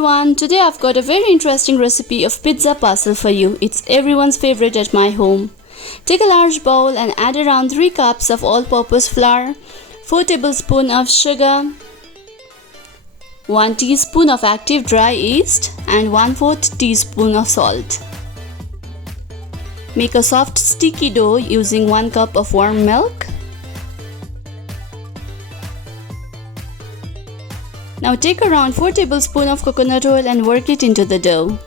everyone, today I've got a very interesting recipe of pizza parcel for you. It's everyone's favorite at my home. Take a large bowl and add around 3 cups of all-purpose flour, 4 tablespoons of sugar, 1 teaspoon of active dry yeast and 1/4 teaspoon of salt. Make a soft sticky dough using 1 cup of warm milk. Now take around 4 tablespoons of coconut oil and work it into the dough.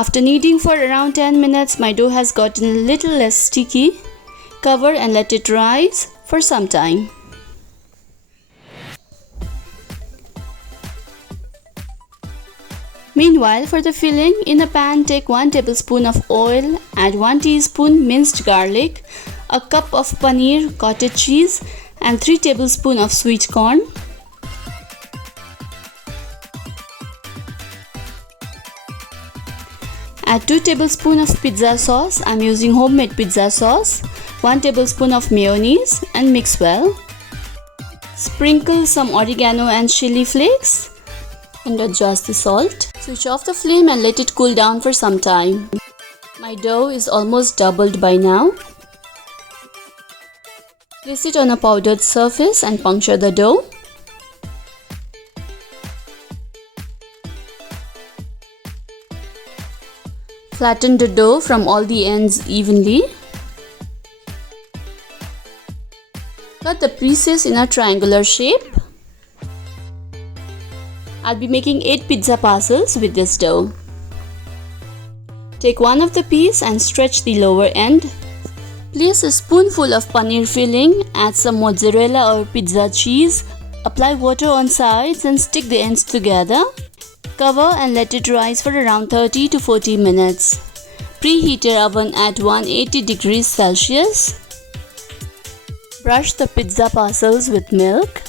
After kneading for around 10 minutes, my dough has gotten a little less sticky. Cover and let it rise for some time. Meanwhile, for the filling, in a pan take 1 tablespoon of oil, add 1 teaspoon minced garlic, a cup of paneer, cottage cheese, and 3 tablespoons of sweet corn. Add 2 tablespoons of pizza sauce. I'm using homemade pizza sauce. 1 tablespoon of mayonnaise and mix well. Sprinkle some oregano and chili flakes and adjust the salt. Switch off the flame and let it cool down for some time. My dough is almost doubled by now. Place it on a powdered surface and puncture the dough. Flatten the dough from all the ends evenly. Cut the pieces in a triangular shape. I'll be making 8 pizza parcels with this dough. Take one of the piece and stretch the lower end. Place a spoonful of paneer filling, add some mozzarella or pizza cheese, apply water on sides and stick the ends together. Cover and let it rise for around 30 to 40 minutes. Preheat your oven at 180 degrees Celsius. Brush the pizza parcels with milk.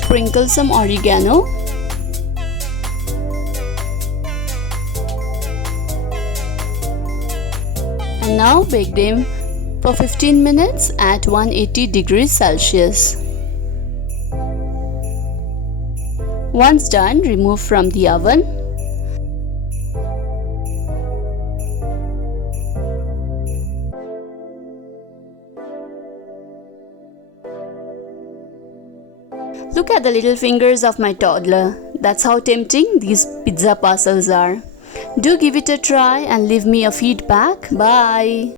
Sprinkle some oregano. And now bake them for 15 minutes at 180 degrees Celsius. Once done, remove from the oven. Look at the little fingers of my toddler. That's how tempting these pizza parcels are. Do give it a try and leave me a feedback. Bye.